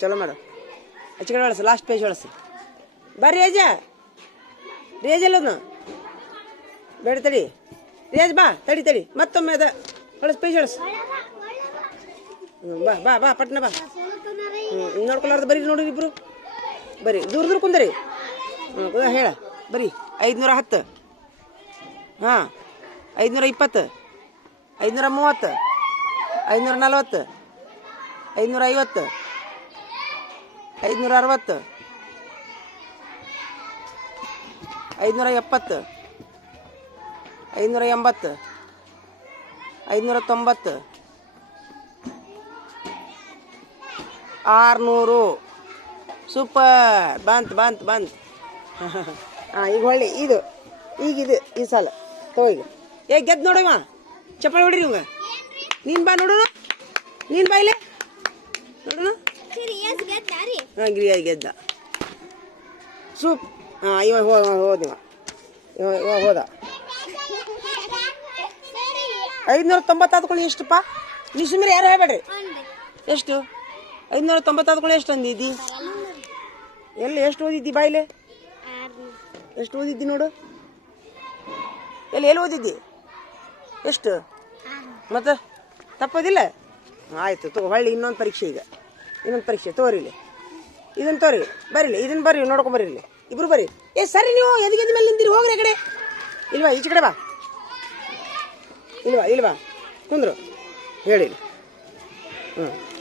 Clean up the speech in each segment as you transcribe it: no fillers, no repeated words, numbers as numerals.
ಚಲೋ ಮಾಡು. ಆಚೆ ಕಡೆ ಹೊಳಸು, ಲಾಸ್ಟ್ ಪೇಜ್ ಹೊಳಸು. ಬರ್ರಿ ರೇಜ, ರೇಜ್ ಎಲ್ಲೋದ್ನು ಬೇಡ ತಡಿ. ರೇಜ್ ಬಾ, ತಡಿ ತಡಿ, ಮತ್ತೊಮ್ಮೆ ಅದ ಹೊಳಸು, ಪೇಜ್ ಹೊಳಸು. ಬಾ ಬಾ ಬಾ ಪಟ್ನ ಬಾ. ನೋಡ್ಕೊಲಾರ್ದು ಬರೀ ನೋಡ್ರಿ ಇಬ್ರು, ಬರೀ ದೂರ ದೂರ ಕುಂದ್ರಿ. ಹೇಳ ಬರೀ 510. ಹಾಂ 520, 530, 540, 550, 560, 570, 580, 590, 600. ಸೂಪರ್, ಬಂತು ಬಂತು ಬಂತು. ಹಾಂ ಈಗ ಹೊಳ್ಳಿ ಇದು, ಈಗಿದು ಈ ಸಾಲ ತಗೋ. ಈಗ ಗೆದ್ದು ನೋಡವ, ಚಪ್ಪಾಳೆ ಹೊಡಿರಿ ಇವಾಗ. ನೀನು ಬಾ ನೋಡೋಣ, ನೀನು ಬಾ ಇಲ್ಲೇ ನೋಡೋಣ. ಹಾಂ ಗಿರಿಯಾಗಿ ಗೆದ್ದ. ಸೂಪ್. ಹಾಂ ಇವ ಹೋದಿವ, ಇವ ಹೋದ. 590 ಎಷ್ಟಪ್ಪ? ನೀವು ಸುಮ್ಮನೆ ಯಾರು ಹೇಳ್ಬೇಡ್ರಿ. ಎಷ್ಟು? 590 ಎಷ್ಟು ಅಂದಿದ್ದಿ? ಎಲ್ಲಿ ಎಷ್ಟು ಓದಿದ್ದಿ? ಬಾಯಿಲೆ ಎಷ್ಟು ಓದಿದ್ದಿ ನೋಡು. ಎಲ್ಲಿ ಓದಿದ್ದಿ? ಎಷ್ಟು? ಮತ್ತೆ ತಪ್ಪೋದಿಲ್ಲ? ಆಯಿತು ತಗೋ. ಹೊಳ್ಳಿ ಇನ್ನೊಂದು ಪರೀಕ್ಷೆ. ಈಗ ಇನ್ನೊಂದು ಪರೀಕ್ಷೆ ತೋರಿಲಿ. ಇದನ್ನು ತೋರಿ, ಬರೀಲಿ ಇದನ್ನು ಬರ್ರಿ, ನೋಡ್ಕೊಂಡ್ ಬರೀಲಿ ಇಬ್ರು ಬರ್ರಿ. ಸರಿ ನೀವು ಎದ್ಗೆದ ಮೇಲೆ ನಿಂತಿರಿ, ಹೋಗ್ರಿ ಆ ಕಡೆ. ಇಲ್ವಾ ಈಚೆ ಕಡೆ ಬಾ. ಇಲ್ವಾ ಕುಂದ್ರು ಹೇಳಿ.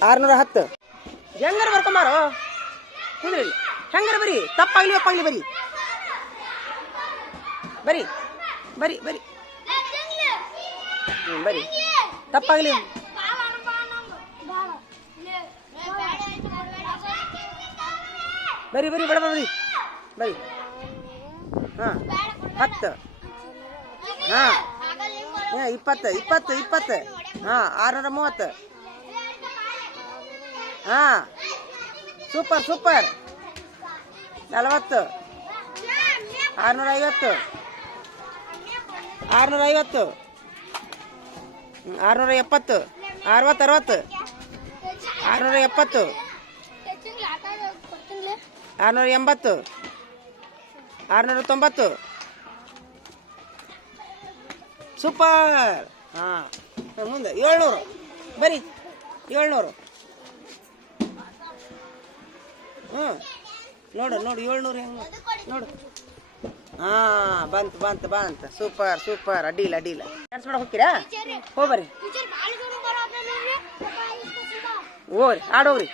610 ಹೆಂಗಾರ ಬರ್ಕೊಂಬಾರೋ. ಕುಂದ್ರಿ ಹೆಂಗಾರ ಬರೀ, ತಪ್ಪಾಗ್ಲಿ ಒಪ್ಪಾಗ್ಲಿ ಬರೀ ಬರೀ ಬರೀ ಬರೀ. ಬರೀ ತಪ್ಪಾಗ್ಲಿ. ಬರೀ ಬರೀ ಬಡ ಬರೀ ಬರೀ. ಹಾಂ 10. ಹಾಂ 20, 20, 20. ಹಾಂ 630. ಹಾಂ ಸೂಪರ್ ಸೂಪರ್. 40, 650, 650, 670, 60, 670, 680, 690. ಸೂಪರ್. ಹಾಂ ಮುಂದೆ 700 ಬರೀ 700. ನೋಡು 700 ಹೆಂಗೆ ನೋಡು. ಹಾಂ ಬಂತು ಬಂತು ಬಂತು. Super super. ಅಡ್ಡಿಲ್ಲ ಡ್ಯಾನ್ಸ್ ಮಾಡಕ್ಕೆ ಹೋಗ್ತೀರಾ? ಹೋಗ್ಬರ್ರಿ, ಹೋಗ್ರಿ ಆಡೋಗ್ರಿ.